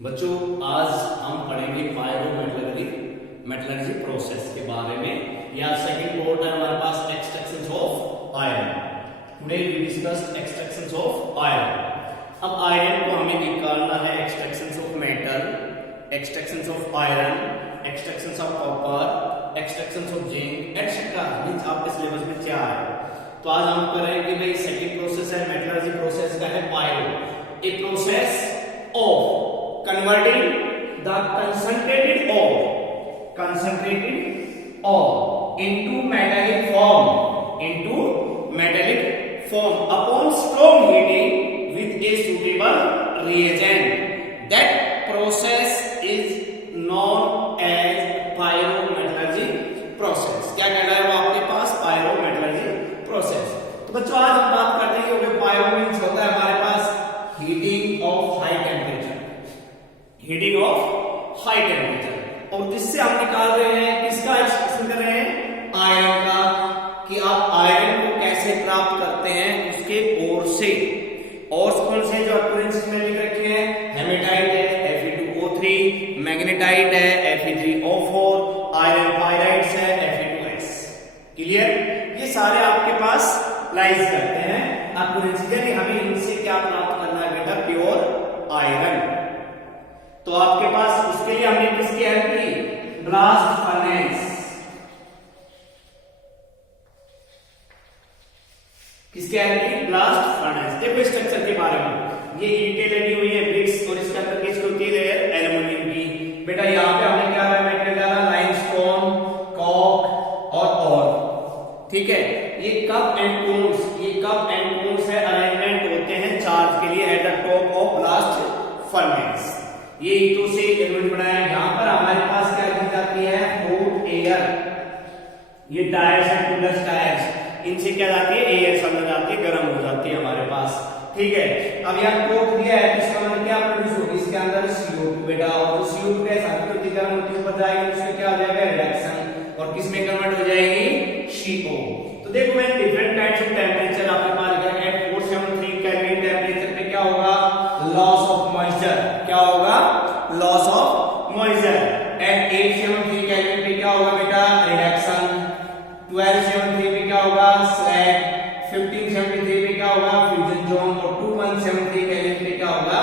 बच्चों आज हम पढ़ेंगे मेटलर्जी प्रोसेस के बारे में। या सेकंड पार्ट है हमारे पास extractions of iron. Today we discussed extractions of iron. अब आयरन को हमें निकालना है extractions of metal, extractions of iron, extractions of copper, extractions of zinc etcetera. Means आपके सिलेबस में क्या है। तो आज हम करेंगे भाई सेकंड प्रोसेस है मेटलर्जी प्रोसेस का है pyro, a process of converting the concentrated ore into metallic form upon strong heating with a suitable reagent. That process is known as pyrometallurgy process. क्या कहना है वो आपके पास pyrometallurgy process। तो बच्चों आज हम बात करते हैं कि पायरो मींस होता है हमारे पास heating of high temperature, heating of high temperature. और जिससे हम निकाल रहे हैं किसका एक्सट्रैक्शन कर रहे हैं, आयरन का, कि आप आयरन को कैसे प्राप्त करते हैं उसके ओर से। और कौन से जो आपको में लिख रखे हैं, हेमेटाइट है Fe2O3, मैग्नेटाइट है Fe3O4, आयरन पायराइड्स है Fe2S। क्लियर? ये सारे आपके पास लाइज करते हैं आपको यानी हमें इनसे क्या प्राप्त करना है बेटा, प्योर आयरन। तो आपके पास उसके लिए हमने किसकी हेल्प की, ब्लास्ट फर्नेस। किसकी हेल्प की, ब्लास्ट फर्नेस। देखो स्ट्रक्चर के बारे में, ये ईंटें लगी हुई है ब्रिक्स, और इसके अंदर किसकी होती है, लेयर एल्युमिनियम की। बेटा यहाँ पे हमने क्या डाला, मेटेरियल डाला लाइमस्टोन, कॉक और ठीक है। ये कप एंड कोन्स है, अरेंजमेंट होते हैं चार्ज के लिए at the top of blast furnace. ये ईंटों से एलिमेंट बनाया है। यहां पर हमारे पास क्या की जाती है, हॉट एयर। ये टायर्स हैं, टूलस टायर्स, इनसे क्या जाती है, एयर अंदर जाती है, गर्म हो जाती है हमारे पास। ठीक है। अब यहाँ कोक दिया है, इसका मतलब क्या प्रोड्यूस होगी, इसके अंदर CO2 बेटा, और CO2 के साथ होती गर्म होती ऊपर जाएगी, उसमें क्या हो जाएगा, रिडक्शन, और किस में कन्वर्ट हो जाएगी, CO। तो देखो मैं डिफरेंट काइंड्स ऑफ टेम्परेचर आपके पास लिखा है। 473 केल्विन टेम्परेचर पे क्या होगा, लॉस ऑफ मॉइस्चर। क्या होगा, loss of moisture. At 873 kelvin पे क्या होगा बेटा, रिडक्शन। 1273 पे क्या होगा, स्लैग। 1573 पे क्या होगा, फ्यूजन जोन। और 2173 केल्विन पे क्या होगा,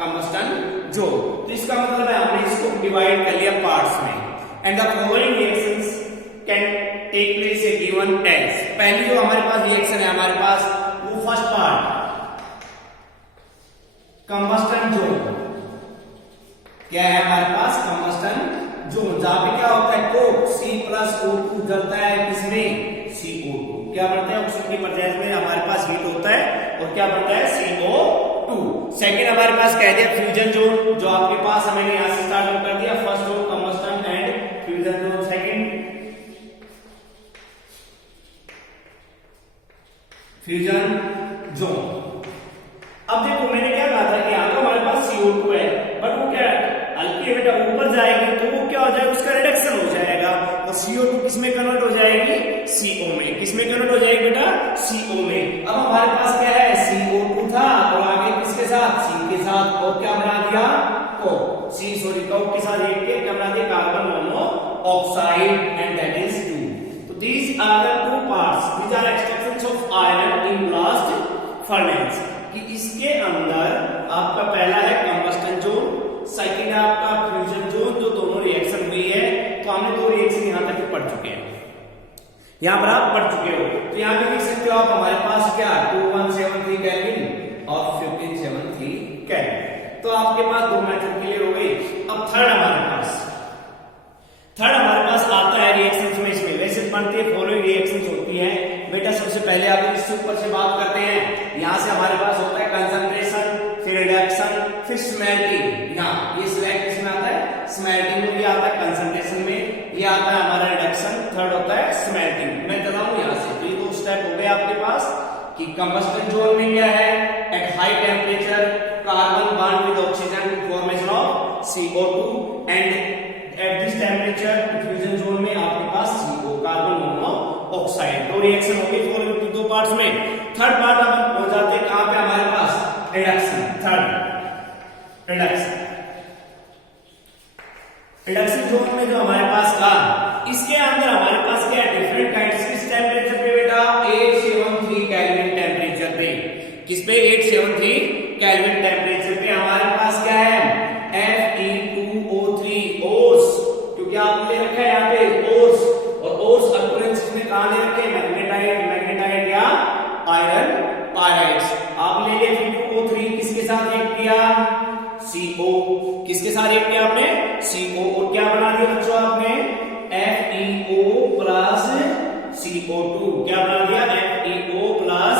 कंबस्टन जोन। तो इसका मतलब है हमने इसको डिवाइड कर लिया पार्ट्स में। And the following reactions can take place a given age. पहली जो हमारे पास रिएक्शन है हमारे पास, वो फर्स्ट पार्ट कंबस्टन जोन। क्या है हमारे पास, कंबस्टन जोन, जहां पे क्या होता है, कोक C+O2 जलता है, किसमें, CO2। क्या बढ़ता है, ऑक्सीजन की प्रेजेंस में हमारे पास हीट होता है, और क्या बढ़ता है, CO2। सेकंड हमारे पास कह दिया फ्यूजन जोन, जो आपके पास हमने यहां से स्टार्ट कर दिया, first zone combustion and fusion zone. Second fusion zone. अब देखो मैंने क्या कहा था कि यहां तो हमारे पास CO2 है, बट वो क्या हल्की बेटा ऊपर जाएगी तो वो क्या हो जाएगा, उसका रिडक्शन हो जाएगा, और CO2 किसमें कन्वर्ट हो जाएगी, CO में। किसमें कन्वर्ट हो जाएगी बेटा, CO में। अब हमारे पास क्या है, CO2 था, और आगे किसके साथ, C के साथ, और क्या बना दिया, कोक के साथ एक के क्या बना दिया, carbon monoxide, and that is 2। तो these are the two parts which are extractions of iron in blast furnace. कि इसके अंदर आपका पहला है कंबस्टन जोन, सेकंड है आपका फ्यूजन जोन, जो दोनों रिएक्शन हुई है। तो हमने दो रिएक्शन यहां तक पढ़ चुके हैं, यहां पर आप पढ़ चुके हो। तो यहां पे देख सकते हो आप हमारे पास क्या 2173 केल्विन और 1573 केल्विन। तो आपके पास दो मेथड क्लियर हो गई। अब थर्ड हमारे पास आता है रिएक्शंस में। इसमें वैसे बनती है फॉलोइंग रिएक्शंस होती है बेटा। सबसे पहले आप इससे ऊपर से बात करते हैं, यहां से हमारे पास होता है कंसंट्रेशन, फिर रिडक्शन, फिर स्मेल्टिंग। ना ये स्लैग किसमें आता है, स्मेल्टिंग में भी आता है, कंसंट्रेशन में ये आता है हमारा रिडक्शन, थर्ड होता है स्मेल्टिंग। मैं चलाऊं यहां से, तो ये दो स्टेप हो गए आपके पास। कि कंबस्टन जोन में क्या है, at high temperature carbon bond with oxygen formation of CO2, and at this temperature fusion zone में आपके पास CO कार्बन मोनोऑक्साइड। दो रिएक्शन हो गई दो पार्ट्स में। थर्ड पार्ट हम हो जाते हैं कहां पे, हमारे पास reduction. Third reduction reduction zone में जो हमारे पास था, इसके अंदर हमारे पास क्या है, डिफरेंट काइंड्स किस टेम्परेचर पे बेटा, 873 केल्विन टेम्परेचर पे। किस पे, 873 केल्विन टेम्परेचर पे हमारे पास क्या है, Fe2O3 ओर्स, क्योंकि आपने ले रखा है यहाँ पे ओर्स, और ओर्स अक्यूरेंस में कहां ले रखे हैं, मैग्नेटाइट या आयरन पायराइड्स। आप ले लिए Fe2O3, किसके साथ एक किया, CO, किसके साथ एक किया आपने, CO, और क्या बना दिया बच्चों आपने, FeO प्लस CO2, क्या बना दिया, FeO प्लस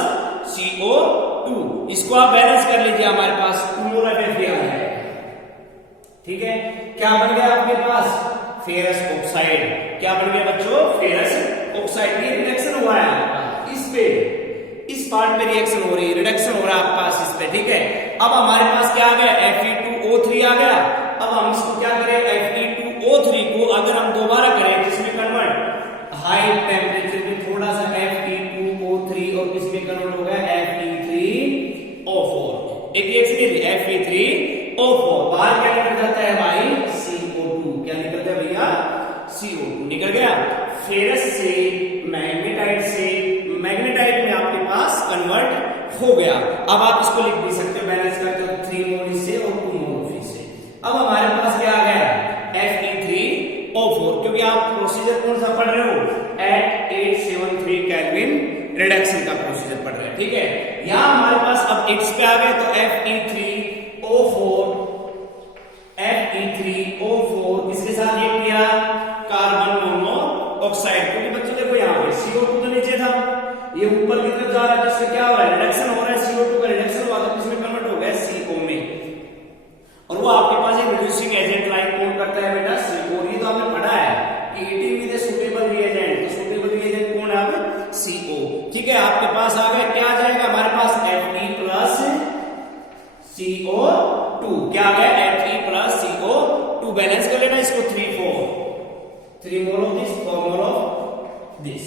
CO2। इसको आप बैलेंस कर लीजिए, हमारे पास 2 मोल Fe है, ठीक है। क्या बन गया आपके पास, फेरस ऑक्साइड। क्या बन गया बच्चों, फेरस ऑक्साइड। ये रिडक्शन हुआ है आपका, इस पे, इस पार्ट पे रिएक्शन हो रही है, रिडक्शन हो रहा है आपके पास इस पे, ठीक है। अब हमारे पास क्या आ गया, Fe2O3 आ गया। अब हम इसको क्या करें, Fe2O3 को अगर हम दोबारा करें किसमें कन्वर्ट, हाई टेम्परेचर पे थोड़ा सा Fe2O3 और किसमें कन्वर्ट हो गया, Fe3O4। एक रिएक्शन ये Fe3O4, बाहर क्या निकल जाता है भाई, CO2। क्या निकलता है भैया, CO2 निकल गया। फेरस से मैग्नेटाइट में आपके पास कन्वर्ट हो गया। अब आप इसको लिख भी सकते हो, बैलेंस करते हो 3 मोल इससे और 2 मोल इससे। अब हमारे पास क्या आ गया, Fe3O4, क्योंकि आप प्रोसीजर कौन सा पढ़ रहे हो, एट 873 केल्विन रिडक्शन का प्रोसीजर पढ़ रहे हैं, ठीक है। यहां हमारे पास अब X पे आ गए, तो Fe3O4 इसके साथ एक किया, कार्बन मोनोऑक्साइड। क्योंकि बच्चों देखो यहाँ पे CO2 तो नीचे था, ये ऊपर की तरफ जा रहा है, जिससे क्या हो रहा है, रिडक्शन हो रहा है, CO2 का रिडक्शन हुआ तो किसमें कन्वर्ट हो गया, CO में। और वो आपके पास एक रिड्यूसिंग एजेंट लाइक कौन करता है बेटा, CO। ये तो आपने पढ़ा है कि हीटिंग विद सुटेबल रिएजेंट, तो सुटेबल रिएजेंट कौन है, CO, ठीक है। आपके पास आ गया, क्या आ जाएगा हमारे पास, Fe प्लस CO2, क्या आ गया, Fe प्लस CO2। बैलेंस कर लेना इसको, 3 mole of this, 4 mole of this,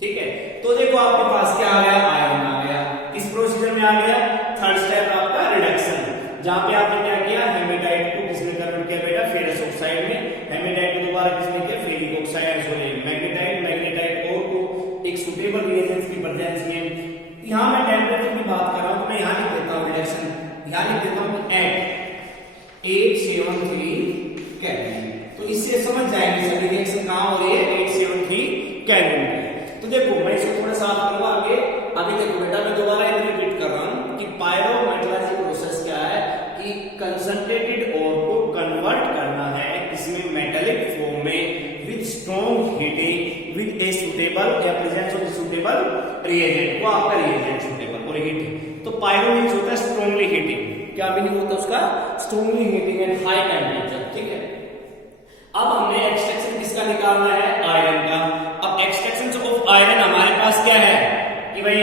ठीक है। तो देखो आपके पास क्या आ गया, आयरन आ गया, इस प्रोसीजर में आ गया। थर्ड स्टेप आपका रिडक्शन, जहां पे आपने क्या किया, हेमेटाइट को किसमें कन्वर्ट किया बेटा, फेरस ऑक्साइड में। हेमेटाइट को दोबारा किसमें किया, फेरिक ऑक्साइड, सॉरी मैग्नेटाइट और को एक सुटेबल रिएजेंट्स की प्रेजेंस में। यहां मैं टेम्परेचर की बात कर रहा हूं, तो मैं यहां लिख देता हूं रिडक्शन, यहां लिख देता हूं एट 873 केल्विन। तो इससे समझ जाएंगे सभी रिएक्शन कहां हो रही है, 873 केल्विन पे। तो देखो मैं इसको थोड़ा साफ करूंगा आगे। अभी देखो बेटा, मैं दोबारा रिपीट कर रहा हूं कि पायरोमेटलर्जी प्रोसेस क्या है, कि कंसंट्रेटेड ओर को कन्वर्ट करना है इसमें मेटालिक फॉर्म में with strong heating with a suitable या प्रेजेंस ऑफ सुटेबल रिएजेंट। वो आपका रिएजेंट सुटेबल और हीटिंग। तो पायरो मींस होता है स्ट्रांगली हीटिंग। क्या मीनिंग होता है उसका, strongly heating at high temperature, ठीक है। अब हमने एक्सट्रैक्शन किसका निकालना है, आयरन का। अब एक्सट्रैक्शन ऑफ आयरन हमारे पास क्या है कि भाई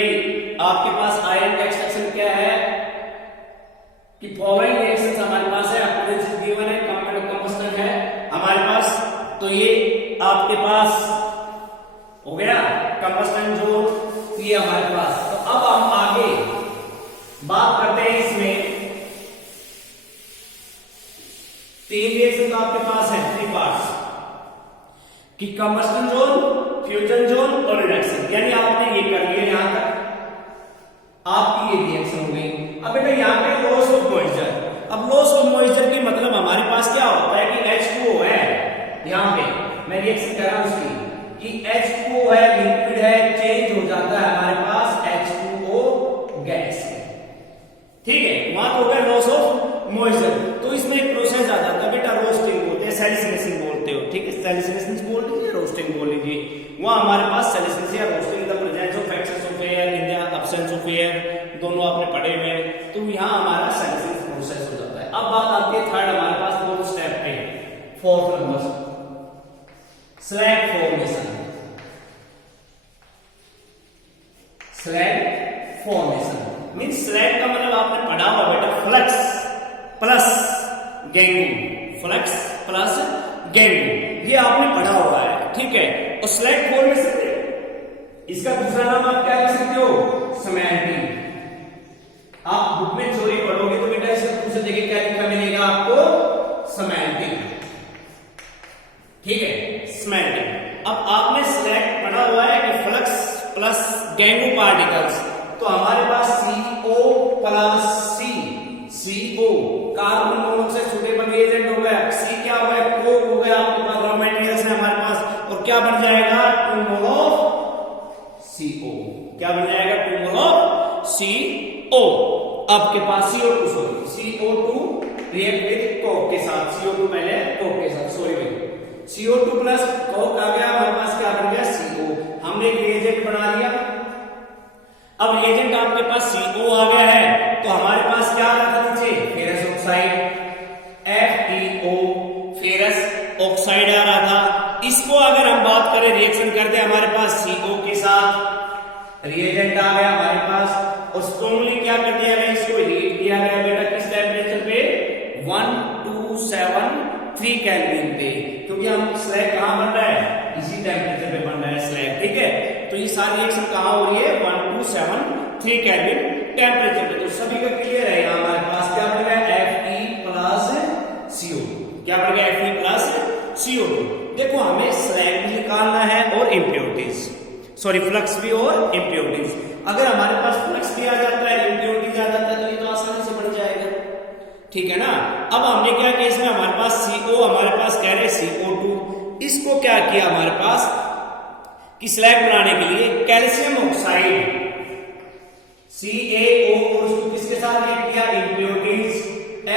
आपके पास आयरन का एक्सट्रैक्शन क्या है कि फॉलोइंग रिएक्शंस हमारे पास है, अक्यूरेंस गिवन है, कंबस्टन है हमारे पास। तो ये आपके पास हो गया कंबस्टन जो ये हमारे पास। तो अब हम आगे बात करते हैं इसमें 3 रिएक्शन तो आपके पास है, 3 पार्ट्स कि कंबस्टन जोन, फ्यूजन जोन और रिडक्शन। यानी आपने ये कर लिया, यहां तक आपकी ये रिएक्शन हो गई। अब बेटा यहाँ पे लॉस ऑफ मॉइस्चर। अब लॉस ऑफ मॉइस्चर की मतलब हमारे पास क्या होता है कि H2O है, यहाँ पे मैं रिएक्शन कर रहा हूं उसकी कि H2O है, लिक्विड है, चेंज हो जाता है हमारे पास H2O गैस, ठीक है। वहां तो हो गया लॉस ऑफ मॉइस्चर। तो इसमें एक प्रोसेस आ जाता है बेटा, रोस्टिंग बोलते हैं, सैलिसिनेशन बोलते हो, ठीक है। सैलिसिनेशन बोल लीजिए, रोस्टिंग बोल लीजिए। वहां हमारे पास सैलिसिनेशन या roasting the presence of excess of air in the absence of air, दोनों आपने पढ़े हुए। तो यहां हमारा सैलिसिनेशन प्रोसेस हो जाता है। अब बात आती है थर्ड हमारे पास 4 स्टेप पे, 4th number slag formation. Slag formation means slag का मतलब आपने पढ़ा हुआ बेटा flux plus ganging, flux plus ganging, ये आपने पढ़ा हुआ है, ठीक है। और स्लैग फॉर्मेशन इसका दूसरा नाम आप क्या लिख सकते हो, स्मेल्टिंग। आप बुक में थ्योरी पढ़ोगे तो बेटा इसका दूसरी जगह क्या लिखा मिलेगा आपको, स्मेल्टिंग, CO, आपके पास CO2 sorry CO2 react with Coke के साथ, CO2 पहले कोक के साथ, सॉरी भाई, CO2 प्लस कोक आ गया, हमारे पास क्या बन गया CO, हमने एक रिएजेंट बना लिया। अब रिएजेंट आपके पास CO आ गया है, तो हमारे पास क्या आ रहा था नीचे, ferrous oxide FeO, ferrous oxide आ रहा था। इसको अगर हम बात करें, रिएक्शन करते हैं हमारे पास CO के साथ, रिएजेंट आ गया हमारे पास, और स्ट्रांगली क्या कर दिया गया, इसको हीट किया गया बेटा, किस टेम्परेचर पे, 1273 केल्विन पे, क्योंकि हम स्लैग कहां बन रहा है, इसी टेम्परेचर पे बन रहा है स्लैग, ठीक है। तो ये सारी रिएक्शन कहां हो रही है, 1273 केल्विन टेम्परेचर पे। तो सभी का क्लियर है, यहाँ हमारे पास क्या बन गया, Fe प्लस CO2, क्या बन गया, Fe प्लस CO2। देखो हमें स्लैग भी निकालना है और इम्प्योरिटीज, सॉरी फ्लक्स भी और इम्प्योरिटीज। अगर हमारे पास फ्लक्स भी आ जाता है, इम्प्योरिटीज आ जाता है, तो ये तो आसानी से बढ़ जाएगा, ठीक है ना। अब हमने क्या किया, इसमें हमारे पास CO, हमारे पास कह रहे CO2, इसको क्या किया हमारे पास कि स्लैग बनाने के लिए कैल्शियम ऑक्साइड CaO, और उसको किसके साथ रिएक्ट किया, इम्प्योरिटीज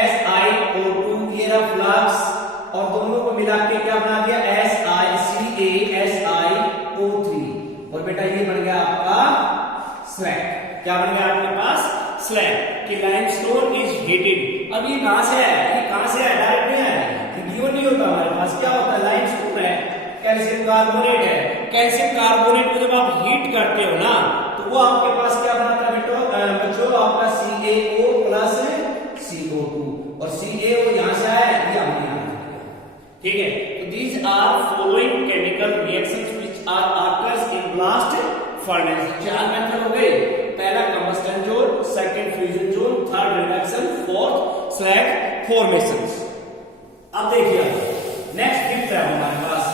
SiO2, ये रहा फ्लक्स, और दोनों को मिला के क्या बना दिया, SiCa SiO3, और बेटा ये बन गया आपका स्लैग। क्या बन गया आपके पास, स्लैग। कि लाइमस्टोन इज हीटेड। अब ये कहां से आया, ये कहां से आया, डायरेक्ट नहीं आया, गिवन नहीं होता हमारे पास, क्या होता है, लाइमस्टोन है, कैल्शियम कार्बोनेट है, कैल्शियम कार्बोनेट को जब आप हीट करते हो ना, तो वो आपके पास क्या बनाता है बच्चों, आपका CaO प्लस CO2, और CaO यहां से आया, ये हमने यहां किया, ठीक है। तो these are following chemical reactions which are occurs in blast furnace. चार मेथड हो गए, पहला combustion zone, second fusion zone, third reduction, fourth slag formations. अब देखिए नेक्स्ट फिफ्थ है हमारे पास,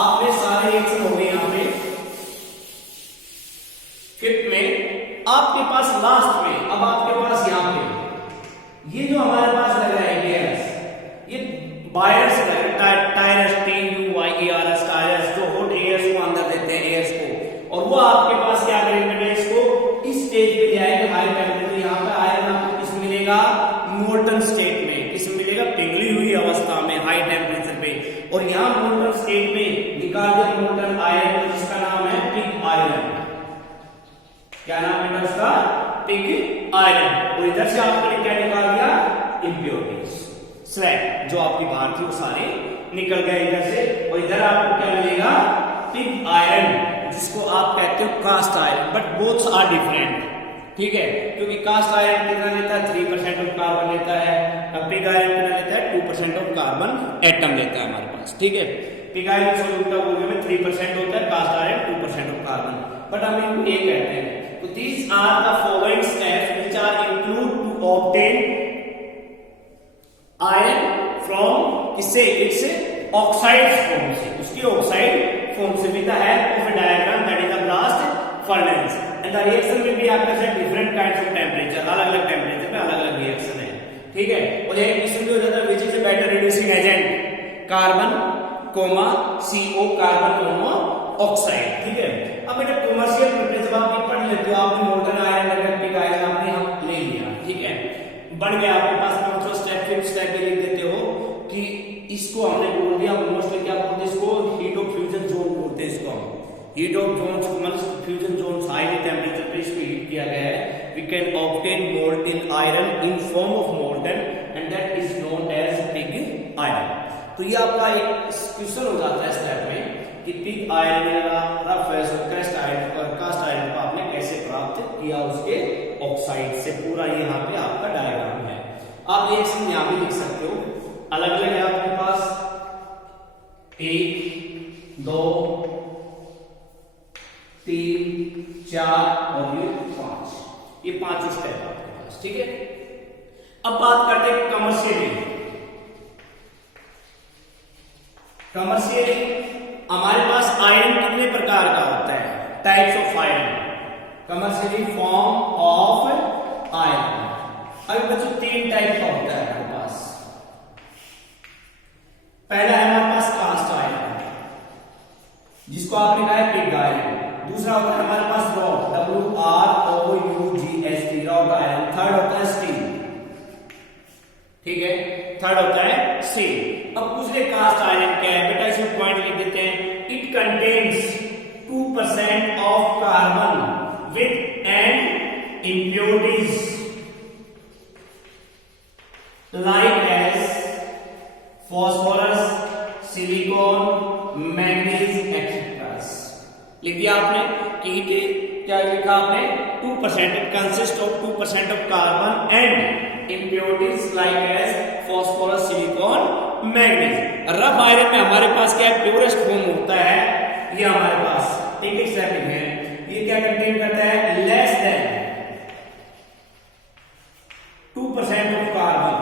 आपने सारे रिएक्शन हो गए यहां पे, फिफ्थ में आपके पास लास्ट में, अब आपके पास यहां पे ये जो हमारे पास लग रहा है गैस, ये बायर्स टायरस TUYERS टायरस, जो हॉट एयर्स को अंदर देते हैं एयर्स को, और वो आपके पास क्या करेंगे, इसको इस स्टेज पे ले आएंगे हाई टेम्परेचर। यहाँ पे आयरन आपको किस मिलेगा, मोल्टन स्टेट में, किस मिलेगा, पिघली हुई अवस्था में हाई टेम्परेचर पे, और यहाँ मोल्टन स्टेट में निकाल दिया मोल्टन आयरन, जिसका नाम है पिग आयरन। क्या नाम है उसका, पिग आयरन। और इधर से आपने क्या निकाल दिया, इम्प्योरिटीज, स्लैग जो आपकी बाहर थी वो सारे निकल गए इधर से, और इधर आपको क्या मिलेगा, पिग आयरन, जिसको आप कहते हो cast iron, but both are different, ठीक है, क्योंकि कास्ट आयरन कितना लेता है, 3% ऑफ कार्बन लेता है, पिग आयरन कितना लेता है, 2% ऑफ कार्बन एटम लेता है हमारे पास, ठीक है। पिग आयरन से उल्टा बोल में 3% होता है, cast iron 2% of carbon, but हम इनको ये कहते हैं। तो these are the following steps which are include to obtain iron from, किससे, इट्स ऑक्साइड फॉर्म से, उसकी ऑक्साइड फॉर्म से। With the help of a diagram that is the blast furnace, and the reaction will be after set different kinds of temperature, अलग अलग temperature पे अलग अलग reaction है, ठीक है। और एक क्वेश्चन भी हो जाता है, which is a better reducing agent, carbon comma CO carbon monoxide, ठीक है। अब बेटा कमर्शियल प्रिपरेशन जब आप ये पढ़ लेते हो, आपने मोल्टन आयरन, इलेक्ट्रिक आयरन आपने हम ले लिया, ठीक है, बन गया आपके पास, कौन सा स्टेप, फिफ्थ स्टेप पे लिख देते हो कि इसको हमने बोल दिया, मोस्टली क्या बोलते हैं इसको, हीट ऑफ फ्यूजन जोन बोलते हैं इसको हम, heat of zone, fusion zone high temperature पे इसको हीट किया गया है। We can obtain molten iron in form of molten, and that is known as pig iron. तो ये आपका एक क्वेश्चन हो जाता है स्टेप में कि पिग आयरन या रफ कास्ट आयरन और कास्ट आयरन को आपने कैसे प्राप्त किया उसके ऑक्साइड से, पूरा यहाँ पे आपका डायग्राम है। आप रिएक्शन यहाँ भी लिख सकते हो, अलग अलग है आपके पास, 1 2 3 4 और ये 5, ये 5 स्टेप आपके पास, ठीक है। अब बात करते हैं कमर्शियली। कमर्शियली हमारे पास आयरन कितने प्रकार का होता है, types of iron, commercially form of iron. अब बच्चों 3 टाइप का होता है हमारे पास। पहला है हमारे पास कास्ट आयरन, जिसको आपने कहा है पिग आयरन। दूसरा होता है हमारे पास रॉक, WROUGST थर्ड होता है स्टील, ठीक है, थर्ड होता है स्टील। अब दूसरे कास्ट आयरन क्या है बेटा, इसमें पॉइंट लिख देते हैं, it contains 2% of carbon with and impurities like as phosphorus, silicon, manganese etcetera. लिख दिया आपने कि क्या लिखा आपने, 2% it consist of 2% of carbon and impurities like as phosphorus, silicon, manganese. Rough iron में हमारे पास क्या है, प्योरेस्ट फॉर्म होता है, ये हमारे पास एक एक स्टेप है, ये क्या कंटेन करता है, लेस देन 2% ऑफ कार्बन,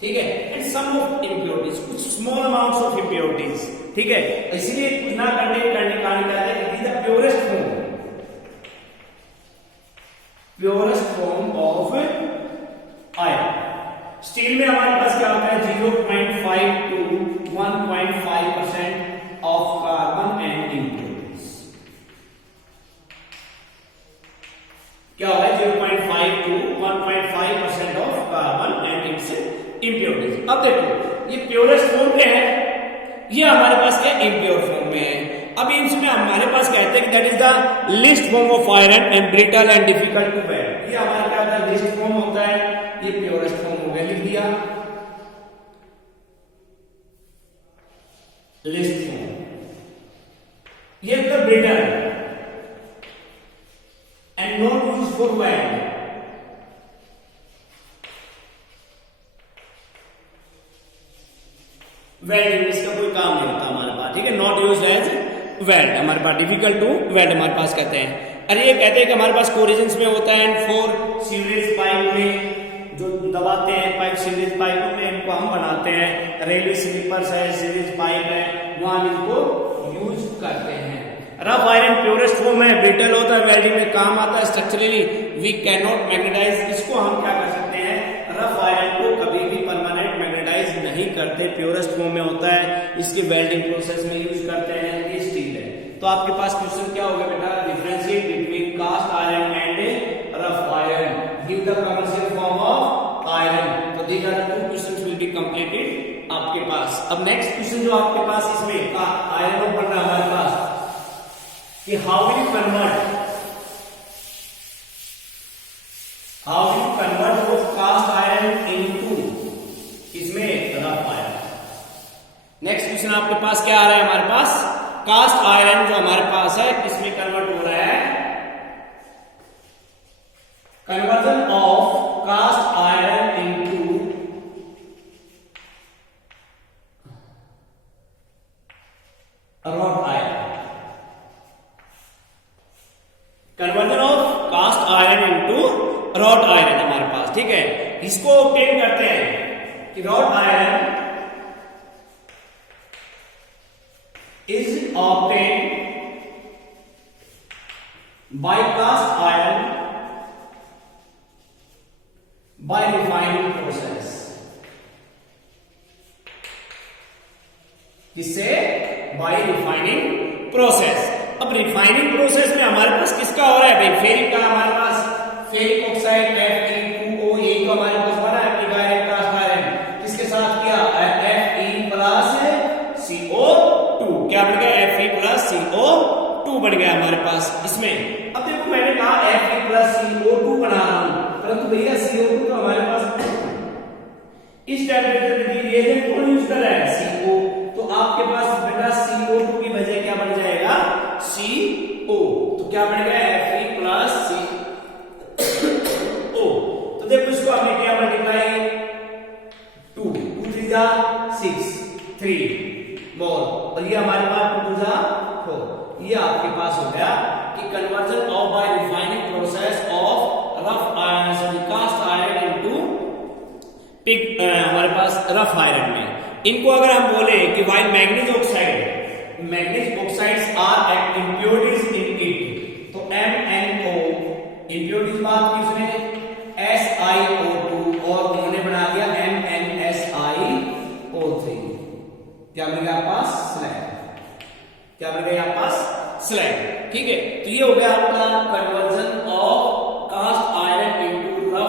ठीक है, एंड सम ऑफ इम्प्योरिटीज, कुछ स्मॉल अमाउंट्स ऑफ इम्प्योरिटीज, ठीक है, इसलिए कुछ ना कंटेन करने का कहते हैं कि the purest form, purest form of iron. Steel में हमारे पास क्या होता है, 0.5 to 1.5% of carbon and impurities. क्या होगा, 0.5 to 1.5% of carbon and it's impurities. अब देखो ये प्योरेस्ट फॉर्म में है, ये हमारे पास क्या इम्प्योर फॉर्म में है। अब इसमें हमारे पास कहते हैं कि that is the least form of iron and brittle and difficult to bear. ये हमारा क्या होता है, लीस्ट फॉर्म होता है, ये प्योरेस्ट फॉर्म हो गया, लिख दिया लीस्ट फॉर्म। ये तो brittle and not used for weld. Welding इसका कोई काम नहीं होता हमारे पास, ठीक है, नॉट यूज्ड एज वेल्ड हमारे पास, डिफिकल्ट टू वेल्ड हमारे पास कहते हैं। अरे ये कहते हैं कि हमारे पास कोरिजन्स में होता है, एंड फॉर सीवरेज पाइप में जो दबाते हैं पाइप, सीवरेज पाइप में इनको हम बनाते हैं, रेलवे स्लीपर्स है, सीवरेज पाइप है, वहां इनको यूज करते हैं। रफ आयरन प्योरेस्ट फॉर्म है, ब्रिटल होता है, वेल्डिंग में काम आता है, structurally we can not magnetize. इसको हम क्या कर सकते हैं, रफ आयरन को कभी भी परमानेंट मैग्नेटाइज नहीं करते, प्योरेस्ट फॉर्म में होता है, इसके वेल्डिंग प्रोसेस में यूज करते हैं, ये स्टील है। तो आपके पास क्वेश्चन क्या होगा बेटा, differentiate between cast iron and rough iron, give the commercial form of iron. तो these are the two questions will be completed आपके पास। अब नेक्स्ट क्वेश्चन जो आपके पास इसमें आयरन में पढ़ रहा है हमारे पास कि how will you convert cast iron into इसमें रफ आयरन। नेक्स्ट क्वेश्चन आपके पास क्या आ रहा है, हमारे पास कास्ट आयरन जो हमारे पास है किसमें कन्वर्ट हो रहा है, conversion of cast iron into rod iron, conversion of cast iron into rod iron हमारे पास, ठीक है। इसको ऑब्टेन करते हैं कि rod iron is obtained by cast iron by refining process। किससे, by refining process। अब रिफाइनिंग प्रोसेस में हमारे पास किसका हो रहा है भाई, फेरिक का, हमारे पास फेरिक ऑक्साइड Fe2O, यही तो हमारे पास बना है डायरेक्ट कास्ट आयरन, किसके साथ किया, Fe प्लस CO2, क्या बन गया, Fe प्लस CO2 बन गया हमारे पास इसमें। अब देखो मैंने कहा Fe प्लस CO2 बना रहा हूं, परंतु भैया CO2 तो हमारे पास इस टेम्परेचर पे रिएजेंट कौन यूज कर रहा है, CO। तो आपके पास बेटा CO2 की वजह क्या बन जाएगा, CO। तो क्या बन गया, Fe प्लस CO। तो देखो इसको हमने क्या मल्टीप्लाई 2 3 जा 6 3 मोल, और ये हमारे पास 2 जा 4। ये आपके पास हो गया कि conversion of by refining process of rough iron, sorry cast iron into pig, हमारे पास रफ आयरन में। इनको अगर हम बोले कि while manganese oxides are at impurities in it, तो MnO इम्प्योरिटीज बात की उसने, SiO2 और उन्होंने बना दिया MnSiO3, क्या बन गया आपके पास, स्लैग। क्या बन गया आपके पास, स्लैग, ठीक है। तो ये हो गया आपका conversion of cast iron into rough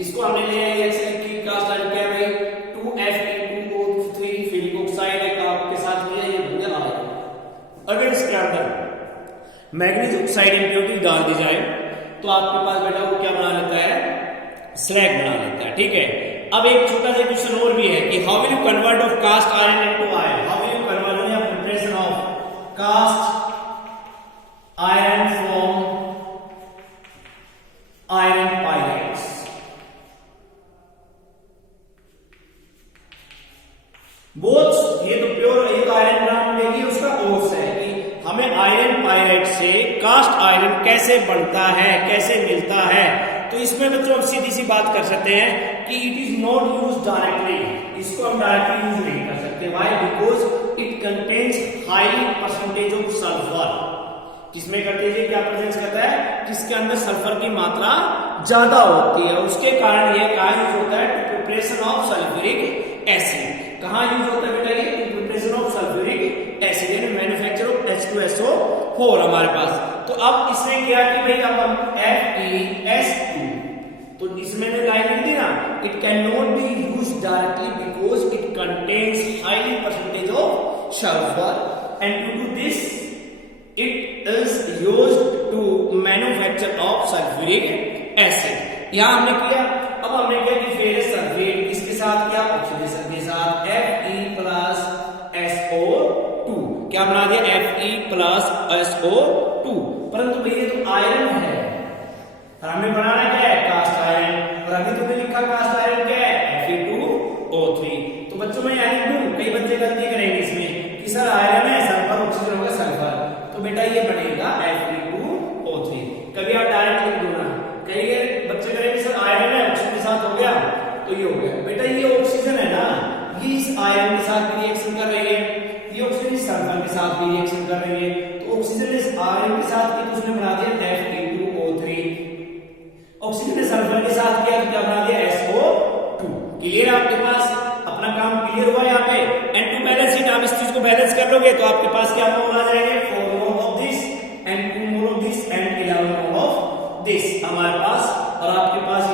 इसको हमने ले लिया एक्सेल की कास्ट आयरन क्या है भाई 2Fe2O3 फेरिक ऑक्साइड है के साथ लिया ये हो गया आयरन। अगर इसके अंदर मैग्नीज ऑक्साइड इम्प्योरिटी डाल दी जाए तो आपके पास बेटा वो क्या बना लेता है स्लैग बना लेता है। ठीक है, अब एक छोटा सा क्वेश्चन और भी है कि how will you convert of cast iron into iron, how will you convert या preparation of cast iron from iron pyrites. Both ये तो प्योर एक आयरन ब्रांड लेगी उसका बोथ है कि हमें आयरन पायराइट से कास्ट आयरन कैसे बनता है कैसे मिलता है। तो इसमें बच्चों हम सीधी सी बात कर सकते हैं कि it is not use directly, इसको हम डायरेक्टली यूज नहीं कर सकते। Why? Because it contains high percentage of sulphur. किसमें करते हैं क्या प्रेजेंस करता है जिसके अंदर सल्फर की मात्रा ज्यादा होती है, उसके कारण यह कहाँ यूज होता है to preparation of sulphuric acid. कहाँ यूज होता है बेटा ये to preparation of sulphuric acid यानी मैन्युफैक्चर ऑफ H2SO4 हमारे पास। तो अब इसने किया कि भाई अब हम FeS2 तो इसमें जो लाइन लिख दी ना it can not be use directly because it contains highly percentage of sulphur and to do this it is used to manufacture of sulfuric acid। यहां हमने किया, अब हमने क्या कि फेरस सल्फेट इसके साथ क्या ऑक्सीडेशन के साथ Fe+SO2 क्या बना दिया Fe+SO2। परंतु भैया तो आयरन है और हमें बनाना क्या है कास्ट आयरन, और अभी तुमने लिखा कास्ट आयरन क्या है Fe2O3। तो बच्चों में यानी क्यों कई बच्चे गलती करेंगे इसमें कि सर आयरन है सल्फर ऑक्सीजन होगा सल्फर, तो बेटा ये बनेगा Fe2O3। कभी आप डायरेक्ट लिख दो ना, कई बच्चे करेंगे सर आयरन है ऑक्सीजन के साथ हो गया तो ये हो गया। बेटा ये ऑक्सीजन है ना ये इस आयरन के साथ रिएक्शन कर रही है, ये ऑक्सीजन इस सल्फर के साथ भी रिएक्शन कर रही है, तो ऑक्सीजन इस आयरन के साथ की तो उसने बना दिया Fe2O3, ऑक्सीजन ने सल्फर के साथ किया तो क्या बना दिया SO2। क्लियर? आपके पास अपना काम क्लियर हुआ यहाँ पे। एंड टू बैलेंस इट आप इस चीज को बैलेंस कर लोगे तो आपके पास क्या मोल आ जाएंगे 4 mole of this and 2 mole of this and 11 mole of this हमारे